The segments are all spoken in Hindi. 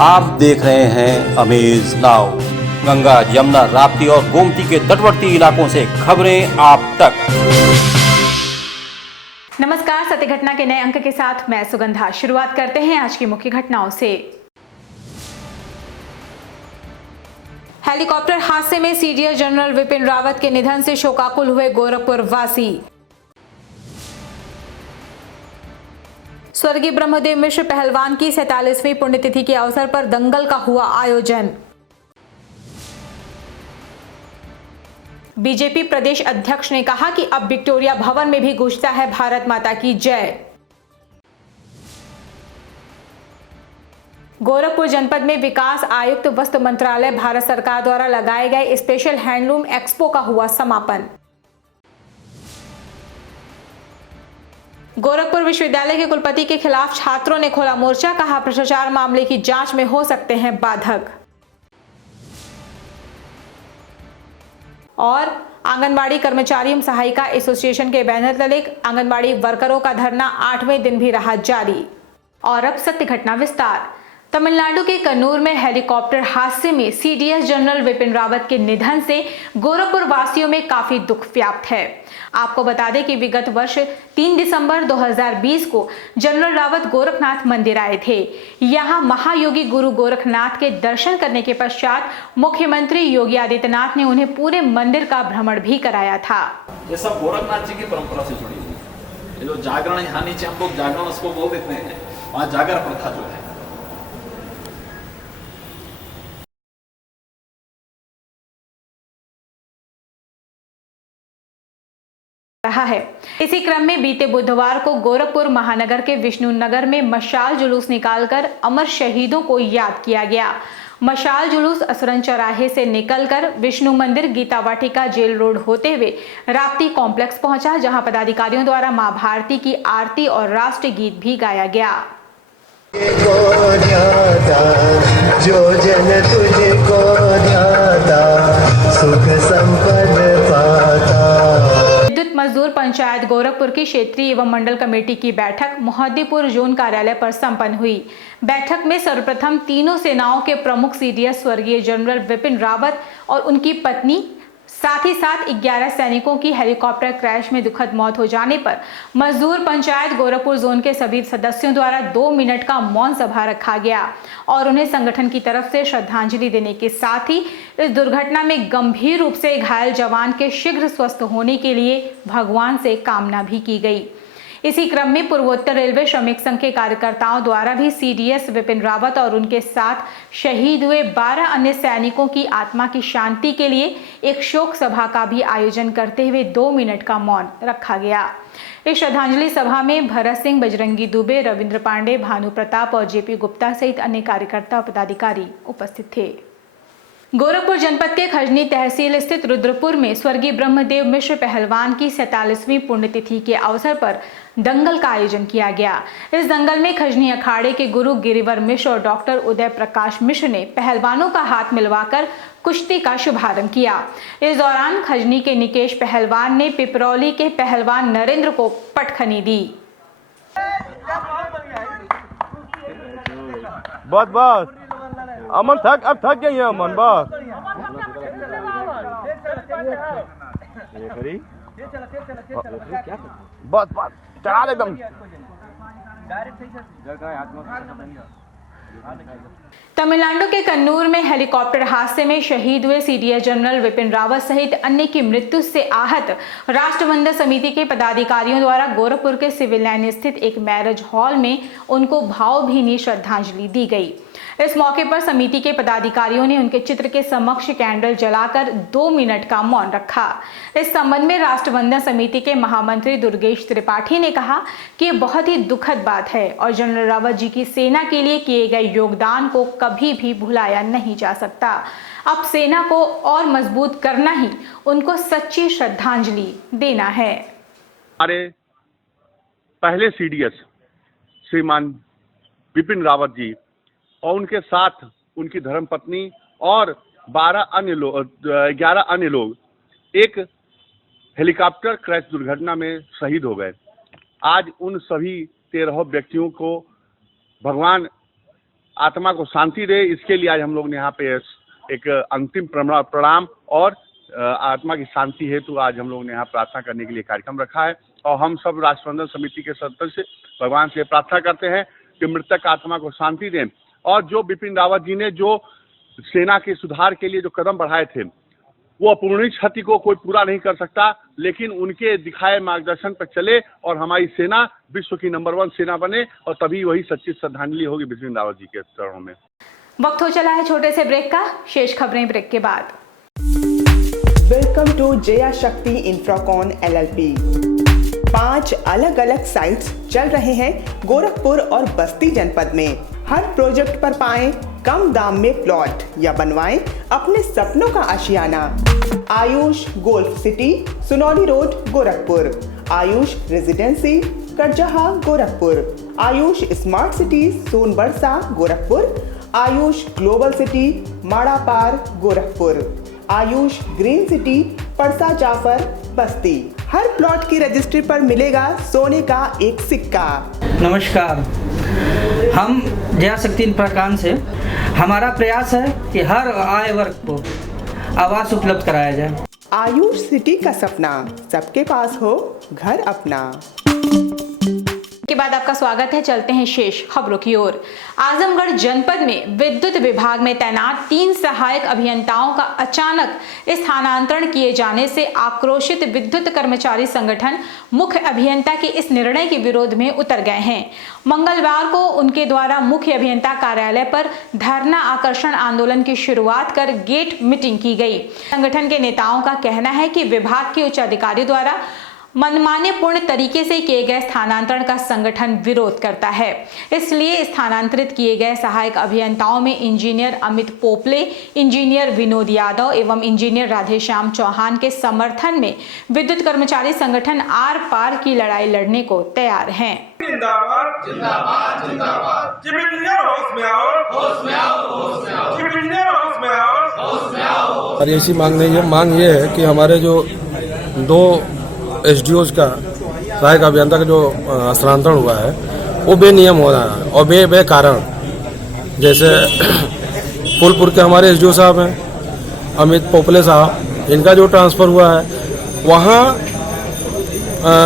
आप देख रहे हैं अमेज नाउ। गंगा, यमुना, राप्ती और गोमती के तटवर्ती इलाकों से खबरें आप तक। नमस्कार, सत्य घटना के नए अंक के साथ मैं सुगंधा। शुरुआत करते हैं आज की मुख्य घटनाओं से। हेलीकॉप्टर हादसे में सीडीएस जनरल विपिन रावत के निधन से शोकाकुल हुए गोरखपुर वासी। स्वर्गीय ब्रह्मदेव मिश्र पहलवान की 47वीं पुण्यतिथि के अवसर पर दंगल का हुआ आयोजन। बीजेपी प्रदेश अध्यक्ष ने कहा कि अब विक्टोरिया भवन में भी गूंजता है भारत माता की जय। गोरखपुर जनपद में विकास आयुक्त वस्त्र मंत्रालय भारत सरकार द्वारा लगाए गए स्पेशल हैंडलूम एक्सपो का हुआ समापन। गोरखपुर विश्वविद्यालय के कुलपति के खिलाफ छात्रों ने खोला मोर्चा, कहा भ्रष्टाचार मामले की जांच में हो सकते हैं बाधक। और आंगनबाड़ी कर्मचारी एवं सहायिका एसोसिएशन के बैनर तले आंगनबाड़ी वर्करों का धरना 8वें दिन भी रहा जारी। और अब सत्य घटना विस्तार। तमिलनाडु के कन्नूर में हेलीकॉप्टर हादसे में सीडीएस जनरल विपिन रावत के निधन से गोरखपुर वासियों में काफी दुख व्याप्त है। आपको बता दें कि विगत वर्ष 3 दिसंबर 2020 को जनरल रावत गोरखनाथ मंदिर आए थे। यहां महायोगी गुरु गोरखनाथ के दर्शन करने के पश्चात मुख्यमंत्री योगी आदित्यनाथ ने उन्हें पूरे मंदिर का भ्रमण भी कराया था। ये सब गोरखनाथ जी की परंपरा से जुड़ी हुई है। ये जो जागरण यहाँ नीचे हम लोग जागरण उसको बोल देते हैं, वहाँ जागर प्रथा जो है रहा है। इसी क्रम में बीते बुधवार को गोरखपुर महानगर के विष्णु नगर में मशाल जुलूस निकालकर अमर शहीदों को याद किया गया। मशाल जुलूस असरन चौराहे से निकलकर विष्णु मंदिर, गीता वाटिका, जेल रोड होते हुए राप्ती कॉम्प्लेक्स पहुंचा, जहां पदाधिकारियों द्वारा मां भारती की आरती और राष्ट्रीय गीत भी गाया गया। जो जन तुझको ध्याता सुख संपद पाता। विद्युत मजदूर पंचायत गोरखपुर की क्षेत्रीय एवं मंडल कमेटी की बैठक मोहद्दीपुर जोन कार्यालय पर संपन्न हुई। बैठक में सर्वप्रथम तीनों सेनाओं के प्रमुख सीडीएस स्वर्गीय जनरल विपिन रावत और उनकी पत्नी, साथ ही साथ 11 सैनिकों की हेलीकॉप्टर क्रैश में दुखद मौत हो जाने पर मजदूर पंचायत गोरखपुर जोन के सभी सदस्यों द्वारा 2 मिनट का मौन सभा रखा गया और उन्हें संगठन की तरफ से श्रद्धांजलि देने के साथ ही इस दुर्घटना में गंभीर रूप से घायल जवान के शीघ्र स्वस्थ होने के लिए भगवान से कामना भी की गई। इसी क्रम में पूर्वोत्तर रेलवे श्रमिक संघ के कार्यकर्ताओं द्वारा भी सीडीएस विपिन रावत और उनके साथ शहीद हुए 12 अन्य सैनिकों की आत्मा की शांति के लिए एक शोक सभा का भी आयोजन करते हुए 2 मिनट का मौन रखा गया। इस श्रद्धांजलि सभा में भरत सिंह, बजरंगी दुबे, रविंद्र पांडे, भानु प्रताप और जेपी गुप्ता सहित अन्य कार्यकर्ता और पदाधिकारी उपस्थित थे। गोरखपुर जनपद के खजनी तहसील स्थित रुद्रपुर में स्वर्गीय ब्रह्मदेव मिश्र पहलवान की 47वीं पुण्यतिथि के अवसर पर दंगल का आयोजन किया गया। इस दंगल में खजनी अखाड़े के गुरु गिरिवर मिश्र और डॉक्टर उदय प्रकाश मिश्र ने पहलवानों का हाथ मिलवाकर कुश्ती का शुभारंभ किया। इस दौरान खजनी के निकेश पहलवान ने पिपरौली के पहलवान नरेंद्र को पटखनी दी। बहुत अमन अब थक गई है अमन, बस चढ़ा दे एकदम। तमिलनाडु के कन्नूर में हेलीकॉप्टर हादसे में शहीद हुए सीडीएस जनरल विपिन रावत सहित अन्य की मृत्यु से आहत राष्ट्रवंदन समिति के पदाधिकारियों द्वारा गोरखपुर के सिविल लाइन स्थित एक मैरिज हॉल में उनको भावभीनी श्रद्धांजलि दी गई। इस मौके पर समिति के पदाधिकारियों ने उनके चित्र के समक्ष कैंडल जलाकर 2 मिनट का मौन रखा। इस संबंध में राष्ट्रवंदन समिति के महामंत्री दुर्गेश त्रिपाठी ने कहा कि ये बहुत ही दुखद बात है और जनरल रावत जी की सेना के लिए किए गए योगदान को कभी भी भुलाया नहीं जा सकता। अब सेना को और मजबूत करना ही उनको सच्ची श्रद्धांजलि देना है। हमारे पहले सीडीएस श्रीमान विपिन रावत जी और उनके साथ उनकी धर्मपत्नी और 11 अन्य लोग एक हेलीकॉप्टर क्रैश दुर्घटना में शहीद हो गए। आज उन सभी 13 व्यक्तियों को भगवान आत्मा को शांति दे, इसके लिए आज हम लोग ने यहाँ पे एक अंतिम प्रणाम और आत्मा की शांति हेतु आज हम लोग ने यहाँ प्रार्थना करने के लिए कार्यक्रम रखा है। और हम सब राष्ट्रबंधन समिति के सदस्य भगवान से प्रार्थना करते हैं कि मृतक आत्मा को शांति दें। और जो बिपिन रावत जी ने जो सेना के सुधार के लिए जो कदम बढ़ाए थे, वो अपूर्णीय क्षति को कोई पूरा नहीं कर सकता, लेकिन उनके दिखाए मार्गदर्शन पर चले और हमारी सेना विश्व की नंबर 1 सेना बने, और तभी वही सच्ची श्रद्धांजलि होगी बिपिन रावत जी के चरणों में। वक्त हो चला है छोटे से ब्रेक का, शेष खबरें ब्रेक के बाद। वेलकम टू जया शक्ति इंफ्राकॉन LLP। 5 अलग अलग साइट्स चल रहे हैं गोरखपुर और बस्ती जनपद में। हर प्रोजेक्ट पर पाएं कम दाम में प्लॉट या बनवाएं अपने सपनों का आशियाना। Ayush golf city, Sunauli road, Gorakhpur. Ayush residency, Karjaha, Gorakhpur. Ayush smart city, Sonbarsa, Gorakhpur. Ayush global city, Madapar, Gorakhpur. Ayush green city, Parsa Jafar, Basti. हर प्लॉट की रजिस्ट्री पर मिलेगा सोने का एक सिक्का। नमस्कार, हम जया शक्ति इंफ्राकॉन से। हमारा प्रयास है कि हर आय वर्ग को आवास उपलब्ध कराया जाए। आयुष सिटी का सपना, सबके पास हो घर अपना। के बाद आपका स्वागत है। चलते हैं शेष खबरों की ओर। आजमगढ़ जनपद में विद्युत विभाग में तैनात 3 सहायक अभियंताओं का अचानक स्थानांतरण किए जाने से आक्रोशित विद्युत कर्मचारी संगठन मुख्य अभियंता के इस निर्णय के विरोध में उतर गए हैं। मंगलवार को उनके द्वारा मुख्य अभियंता कार्यालय पर धरना आकर्षण आंदोलन की शुरुआत कर गेट मीटिंग की गई। संगठन के नेताओं का कहना है कि विभाग के उच्च अधिकारी द्वारा मनमाने पूर्ण तरीके से किए गए स्थानांतरण का संगठन विरोध करता है। इसलिए स्थानांतरित किए गए सहायक अभियंताओं में इंजीनियर अमित पोपले, इंजीनियर विनोद यादव एवं इंजीनियर राधेश्याम चौहान के समर्थन में विद्युत कर्मचारी संगठन आर पार की लड़ाई लड़ने को तैयार हैं। जिंदाबाद जिंदाबाद जिंदाबाद। चिप इंजीनियर होश में आओ, होश में आओ, होश में आओ। चिप इंजीनियर होश में आओ, होश में आओ। और ऐसी मांग ये है कि हमारे जो 2 SDOs का सहायक अभियंता का जो स्थानांतरण हुआ है वो बेनियम हो रहा है और बे कारण। जैसे फूलपुर के हमारे SDO साहब हैं अमित पोपले साहब, इनका जो ट्रांसफ़र हुआ है वहाँ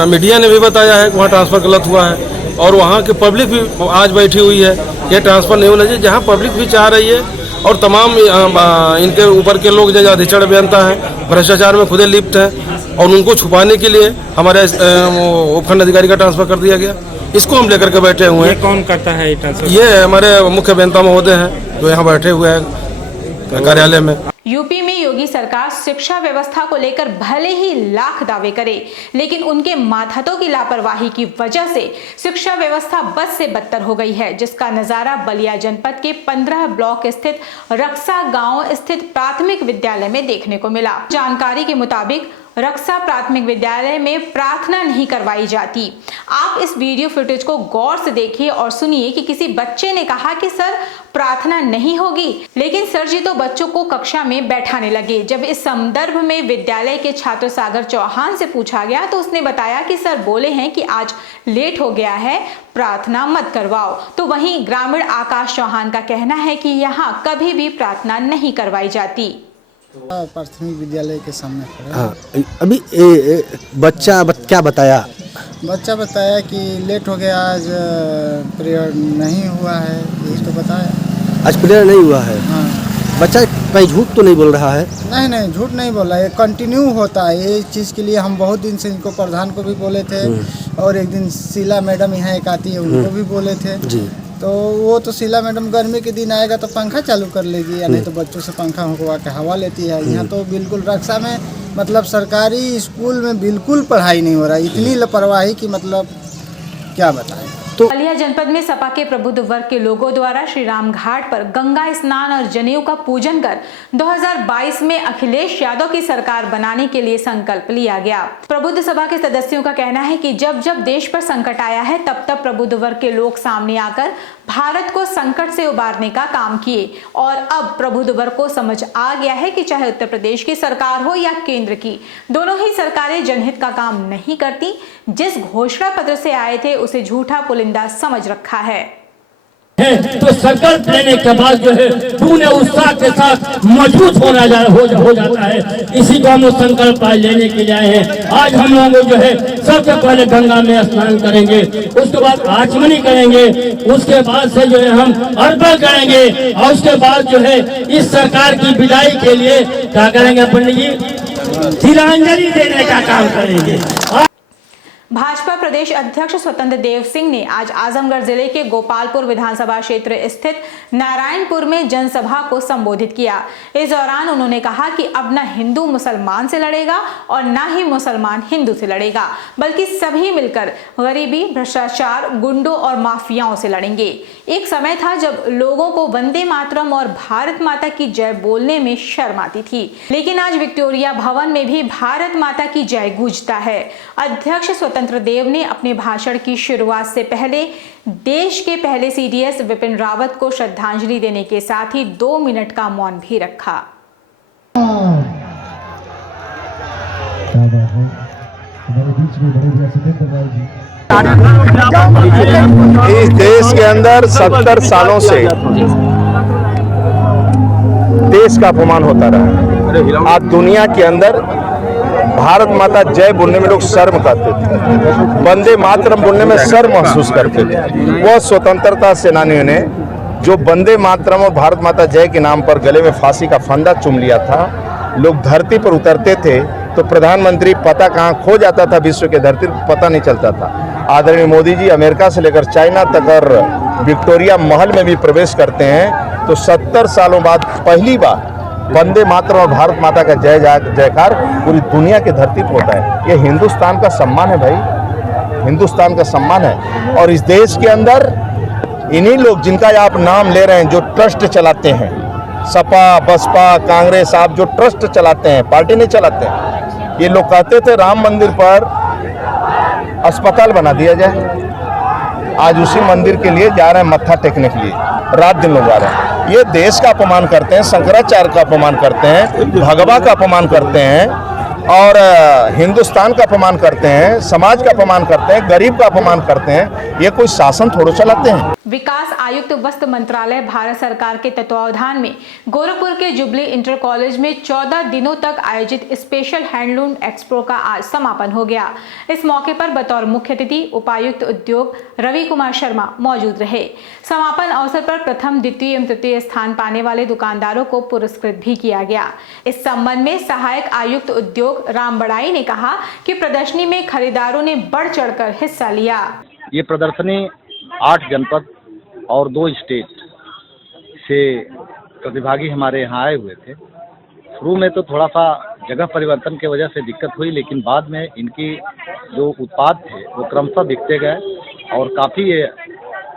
मीडिया ने भी बताया है कि वहाँ ट्रांसफ़र गलत हुआ है, और वहाँ की पब्लिक भी आज बैठी हुई है ये ट्रांसफ़र नहीं होना चाहिए, जहाँ पब्लिक भी चाह रही है। और तमाम इनके ऊपर के लोग जो अधीक्षण अभियंता हैं भ्रष्टाचार में खुदे लिप्त हैं, और उनको छुपाने के लिए हमारे उपखंड अधिकारी का ट्रांसफर कर दिया गया। इसको हम लेकर के बैठे हुए हैं। ये कौन करता है ये ट्रांसफर? ये हमारे मुख्य अभियंता महोदय हैं जो यहाँ बैठे हुए हैं कार्यालय में। यूपी में योगी सरकार शिक्षा व्यवस्था को लेकर भले ही लाख दावे करे, लेकिन उनके मातहतों की लापरवाही की वजह से शिक्षा व्यवस्था बद से बदतर हो गई है, जिसका नजारा बलिया जनपद के 15 ब्लॉक स्थित रक्सा गांव स्थित प्राथमिक विद्यालय में देखने को मिला। जानकारी के मुताबिक रक्सा प्राथमिक विद्यालय में प्रार्थना नहीं करवाई जाती। आप इस वीडियो फुटेज को गौर से देखिए और सुनिए कि किसी बच्चे ने कहा कि सर प्रार्थना नहीं होगी, लेकिन सर जी तो बच्चों को कक्षा में बैठाने लगे। जब इस संदर्भ में विद्यालय के छात्र सागर चौहान से पूछा गया तो उसने बताया कि सर बोले हैं कि आज लेट हो गया है, प्रार्थना मत करवाओ। तो वहीं ग्रामीण आकाश चौहान का कहना है कि यहाँ कभी भी प्रार्थना नहीं करवाई जाती। प्राथमिक विद्यालय के सामने खड़े। हाँ, अभी बच्चा क्या बताया? बच्चा बताया कि लेट हो गया, आज पीरियड नहीं हुआ है, यही तो बताया। आज पीरियड नहीं हुआ है? हाँ। बच्चा कहीं झूठ तो नहीं बोल रहा है? नहीं झूठ नहीं बोला, ये कंटिन्यू होता है। ये चीज़ के लिए हम बहुत दिन से इनको प्रधान को भी बोले थे, और एक दिन शीला मैडम यहाँ एक आती है उनको भी बोले थे जी। तो वो तो शीला मैडम गर्मी के दिन आएगा तो पंखा चालू कर लेगी, या नहीं तो बच्चों से पंखा हुआ के हवा लेती है। यहाँ तो बिल्कुल रक्षा में मतलब सरकारी स्कूल में बिल्कुल पढ़ाई नहीं हो रहा है, इतनी लापरवाही की मतलब क्या बताएं। बलिया जनपद में सपा के प्रबुद्ध वर्ग के लोगों द्वारा श्री राम घाट पर गंगा स्नान और जनेऊ का पूजन कर 2022 में अखिलेश यादव की सरकार बनाने के लिए संकल्प लिया गया। प्रबुद्ध सभा के सदस्यों का कहना है कि जब जब देश पर संकट आया है तब तब प्रबुद्ध वर्ग के लोग सामने आकर भारत को संकट से उबारने का काम किए, और अब प्रबुद्ध वर्ग को समझ आ गया है कि चाहे उत्तर प्रदेश की सरकार हो या केंद्र की, दोनों ही सरकारें जनहित का काम नहीं करती। जिस घोषणा पत्र से आए थे उसे झूठा पुलिंदा समझ रखा है। है तो संकल्प लेने के बाद जो है पूरे उत्साह के साथ मजबूत हो जाता है। इसी को हम संकल्प आज लेने के लिए आए हैं। आज हम लोग जो है सबसे पहले गंगा में स्नान करेंगे, उसके बाद आचमनी करेंगे, उसके बाद से जो है हम अर्पण करेंगे और उसके बाद जो है इस सरकार की विदाई के लिए क्या करेंगे पंडित जी, तिलांजलि देने का काम करेंगे। भाजपा प्रदेश अध्यक्ष स्वतंत्र देव सिंह ने आज आजमगढ़ जिले के गोपालपुर विधानसभा क्षेत्र स्थित नारायणपुर में जनसभा को संबोधित किया। इस दौरान उन्होंने कहा कि अब न हिंदू मुसलमान से लड़ेगा और न ही मुसलमान हिंदू से लड़ेगा, बल्कि सभी मिलकर गरीबी, भ्रष्टाचार, गुंडों और माफियाओं से लड़ेंगे। एक समय था जब लोगों को वंदे मातरम और भारत माता की जय बोलने में शर्म आती थी, लेकिन आज विक्टोरिया भवन में भी भारत माता की जय गूंजता है। अध्यक्ष स्वतंत्र देव ने अपने भाषण की शुरुआत से पहले देश के पहले सीडीएस विपिन रावत को श्रद्धांजलि देने के साथ ही 2 मिनट का मौन भी रखा। इस देश के अंदर 70 सालों से देश का अपमान होता रहा। आज दुनिया के अंदर भारत माता जय बोलने में लोग शर्म करते थे, वंदे मातरम बोलने में शर्म महसूस करते थे। वो स्वतंत्रता सेनानियों ने जो वंदे मातरम और भारत माता जय के नाम पर गले में फांसी का फंदा चूम लिया था, लोग धरती पर उतरते थे तो प्रधानमंत्री पता कहाँ खो जाता था, विश्व के धरती पर पता नहीं चलता था। आदरणीय मोदी जी अमेरिका से लेकर चाइना तक और विक्टोरिया महल में भी प्रवेश करते हैं तो 70 सालों बाद पहली बार वंदे मातरम और भारत माता का जय जयकार पूरी दुनिया की धरती पर होता है। ये हिंदुस्तान का सम्मान है भाई, हिंदुस्तान का सम्मान है। और इस देश के अंदर इन्हीं लोग जिनका आप नाम ले रहे हैं, जो ट्रस्ट चलाते हैं, सपा, बसपा, कांग्रेस, आप जो ट्रस्ट चलाते हैं, पार्टी नहीं चलाते हैं। ये लोग कहते थे राम मंदिर पर अस्पताल बना दिया जाए, आज उसी मंदिर के लिए जा रहे हैं मत्था टेकने के लिए, रात दिन लोग आ रहे हैं। ये देश का अपमान करते हैं, शंकराचार्य का अपमान करते हैं, भगवा का अपमान करते हैं और हिंदुस्तान का अपमान करते हैं, समाज का अपमान करते हैं, गरीब का अपमान करते हैं। ये कोई शासन थोड़ा चलाते हैं। विकास आयुक्त वस्त्र मंत्रालय भारत सरकार के तत्वावधान में गोरखपुर के जुबली इंटर कॉलेज में 14 दिनों तक आयोजित स्पेशल हैंडलूम एक्सपो का आज समापन हो गया। इस मौके पर बतौर मुख्य अतिथि उपायुक्त उद्योग रवि कुमार शर्मा मौजूद रहे। समापन अवसर पर प्रथम, द्वितीय एवं तृतीय स्थान पाने वाले दुकानदारों को पुरस्कृत भी किया गया। इस संबंध में सहायक आयुक्त उद्योग राम बड़ाई ने कहा कि प्रदर्शनी में खरीदारों ने बढ़ चढ़कर हिस्सा लिया। ये प्रदर्शनी 8 जनपद और 2 स्टेट से प्रतिभागी हमारे यहाँ आए हुए थे। शुरू में तो थोड़ा सा जगह परिवर्तन की वजह से दिक्कत हुई, लेकिन बाद में इनकी जो उत्पाद थे वो क्रमशः बिकते गए और काफ़ी ये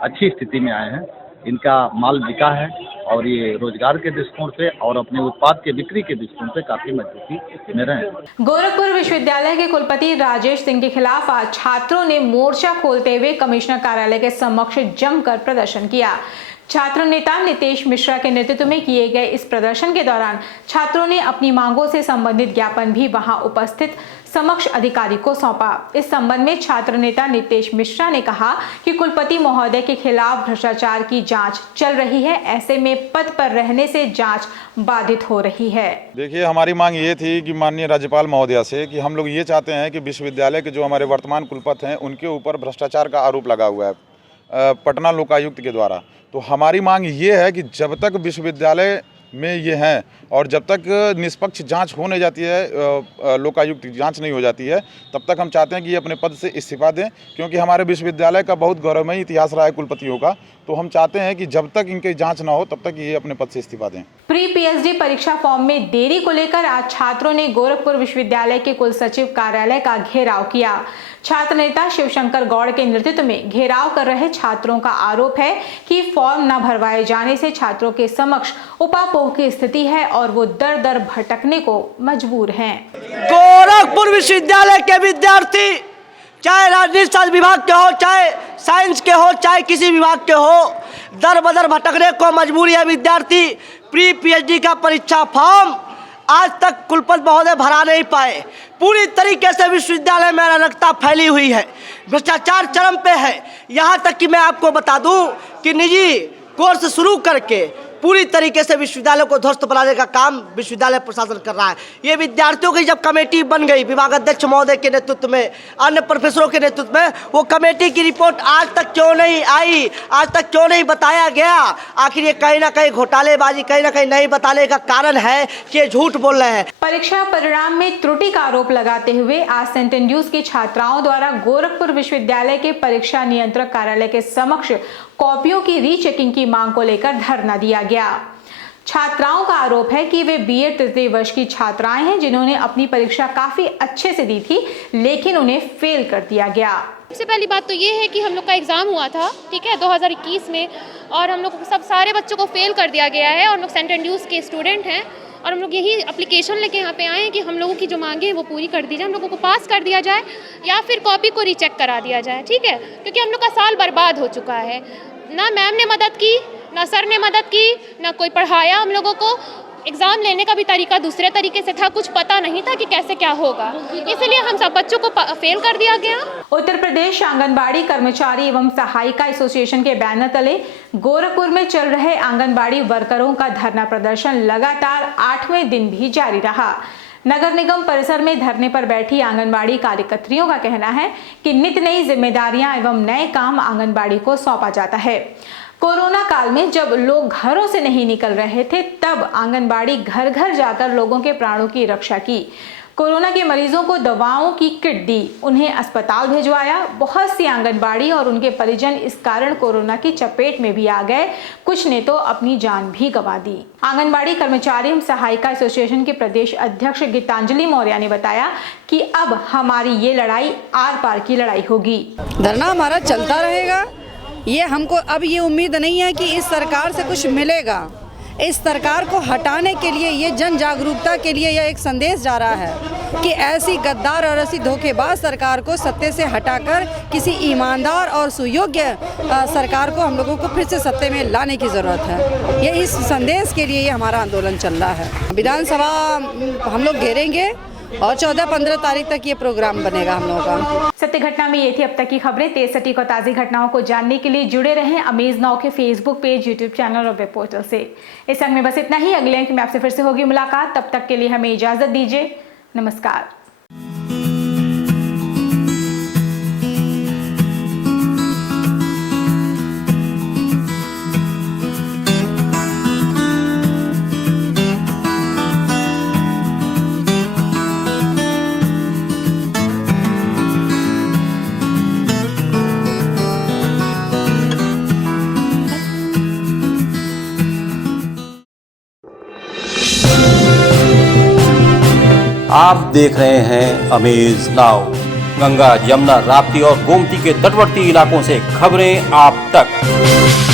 अच्छी स्थिति में आए हैं। इनका माल बिका है और ये रोजगार के दृष्टिकोण से और अपने उत्पाद के बिक्री के दृष्टिकोण से काफी मजबूती में रहे। गोरखपुर विश्वविद्यालय के कुलपति राजेश सिंह के खिलाफ आज छात्रों ने मोर्चा खोलते हुए कमिश्नर कार्यालय के समक्ष जमकर प्रदर्शन किया। छात्र नेता नितेश मिश्रा के नेतृत्व में किए गए इस प्रदर्शन के दौरान छात्रों ने अपनी मांगों से संबंधित ज्ञापन भी वहां उपस्थित समक्ष अधिकारी को सौंपा। इस संबंध में छात्र नेता नितेश मिश्रा ने कहा कि कुलपति महोदय के खिलाफ भ्रष्टाचार की जांच चल रही है, ऐसे में पद पर रहने से जांच बाधित हो रही है। देखिए, हमारी मांग ये थी कि माननीय राज्यपाल महोदया से कि हम लोग ये चाहते हैं कि विश्वविद्यालय के जो हमारे वर्तमान कुलपति हैं उनके ऊपर भ्रष्टाचार का आरोप लगा हुआ है पटना लोकायुक्त के द्वारा। तो हमारी मांग ये है कि जब तक विश्वविद्यालय में ये हैं और जब तक निष्पक्ष जांच हो नहीं जाती है, लोकायुक्त की जांच नहीं हो जाती है, तब तक हम चाहते हैं कि ये अपने पद से इस्तीफा दें, क्योंकि हमारे विश्वविद्यालय का बहुत गौरवमयी इतिहास रहा है कुलपतियों का। तो हम चाहते हैं कि जब तक इनकी जांच ना हो तब तक ये अपने पद से इस्तीफा दें। प्री पीएचडी परीक्षा फॉर्म में देरी को लेकर आज छात्रों ने गोरखपुर विश्वविद्यालय के कुल सचिव कार्यालय का घेराव किया। छात्र नेता शिवशंकर गौड़ के नेतृत्व में घेराव कर रहे छात्रों का आरोप है कि फॉर्म न भरवाए जाने से छात्रों के समक्ष उपापोह की स्थिति है और वो दर दर भटकने को मजबूर हैं। गोरखपुर विश्वविद्यालय के विद्यार्थी चाहे राजनीति शास्त्र विभाग के हो, चाहे साइंस के हो, चाहे किसी विभाग के हो, दर बदर भटकने को मजबूरी है। विद्यार्थी प्री पीएचडी का परीक्षा फॉर्म आज तक कुलपति महोदय भरा नहीं पाए। पूरी तरीके से विश्वविद्यालय में अराजकता फैली हुई है, भ्रष्टाचार चरम पे है। यहाँ तक कि मैं आपको बता दूं कि निजी कोर्स शुरू करके पूरी तरीके से विश्वविद्यालय को ध्वस्त बनाने का काम विश्वविद्यालय प्रशासन कर रहा है। ये विद्यार्थियों की जब कमेटी बन गई विभागाध्यक्ष महोदय के नेतृत्व में, अन्य प्रोफेसरों के नेतृत्व में, वो कमेटी की रिपोर्ट आज तक क्यों नहीं आई, आज तक क्यों नहीं बताया गया? आखिर ये कहीं ना कहीं घोटालेबाजी, कहीं ना कहीं नहीं बताने का कारण है कि ये झूठ बोल रहे हैं। परीक्षा परिणाम में त्रुटि का आरोप लगाते हुए आज सेंट एंड्रूज की छात्राओं द्वारा गोरखपुर विश्वविद्यालय के परीक्षा नियंत्रक कार्यालय के समक्ष कॉपियों की रीचेकिंग की मांग को लेकर धरना दिया गया। छात्राओं का आरोप है कि वे बीएड तृतीय वर्ष की छात्राएं हैं जिन्होंने अपनी परीक्षा काफी अच्छे से दी थी, लेकिन उन्हें फेल कर दिया गया। सबसे पहली बात तो ये है कि हम लोग का एग्ज़ाम हुआ था, ठीक है, 2021 में, और हम लोग सब सारे बच्चों को फेल कर दिया गया है। और हम लोग सेंट एंड्रूज के स्टूडेंट हैं और हम लोग यही एप्लीकेशन लेके यहाँ पे आए हैं कि हम लोगों की जो मांगे हैं वो पूरी कर दी जाए, हम लोगों को पास कर दिया जाए या फिर कॉपी को रीचेक करा दिया जाए, ठीक है, क्योंकि हम लोग का साल बर्बाद हो चुका है। ना मैम ने मदद की, ना सर ने मदद की, ना कोई पढ़ाया हम लोगों को। एग्ज़ाम लेने का भी तरीका दूसरे तरीके से था, कुछ पता नहीं था कि कैसे क्या होगा, इसलिए हम सब बच्चों को फेल कर दिया गया। उत्तर प्रदेश आंगनबाड़ी कर्मचारी एवं सहायिका एसोसिएशन के बैनर तले गोरखपुर में चल रहे आंगनबाड़ी वर्करों का धरना प्रदर्शन लगातार 8वें दिन भी जारी रहा। नगर निगम परिसर में धरने पर बैठी आंगनबाड़ी कार्यकर्त्रियों का कहना है कि नित नई जिम्मेदारियां एवं नए काम आंगनबाड़ी को सौंपा जाता है। कोरोना काल में जब लोग घरों से नहीं निकल रहे थे, तब आंगनबाड़ी घर घर जाकर लोगों के प्राणों की रक्षा की। कोरोना के मरीजों को दवाओं की किट दी, उन्हें अस्पताल भिजवाया। बहुत सी आंगनबाड़ी और उनके परिजन इस कारण कोरोना की चपेट में भी आ गए, कुछ ने तो अपनी जान भी गंवा दी। आंगनबाड़ी कर्मचारी एवं सहायिका एसोसिएशन के प्रदेश अध्यक्ष गीतांजलि मौर्य ने बताया कि अब हमारी ये लड़ाई आर पार की लड़ाई होगी। धरना हमारा चलता रहेगा। ये हमको अब ये उम्मीद नहीं है कि इस सरकार से कुछ मिलेगा। इस सरकार को हटाने के लिए, ये जन जागरूकता के लिए यह एक संदेश जा रहा है कि ऐसी गद्दार और ऐसी धोखेबाज सरकार को सत्ते से हटाकर किसी ईमानदार और सुयोग्य सरकार को हम लोगों को फिर से सत्ते में लाने की ज़रूरत है। ये इस संदेश के लिए ये हमारा आंदोलन चल रहा है। विधानसभा हम लोग घेरेंगे और 14-15 तारीख तक ये प्रोग्राम बनेगा हम लोगों का। सत्य घटना में ये थी अब तक की खबरें। तेज सटीक और ताज़ी घटनाओं को जानने के लिए जुड़े रहें अमेज नाउ के फेसबुक पेज, यूट्यूब चैनल और वेब पोर्टल से। इस अंक में बस इतना ही। अगले अंक में आपसे फिर से होगी मुलाकात, तब तक के लिए हमें इजाजत दीजिए। नमस्कार। आप देख रहे हैं अमेज नाउ। गंगा, यमुना, राप्ती और गोमती के तटवर्ती इलाकों से खबरें आप तक।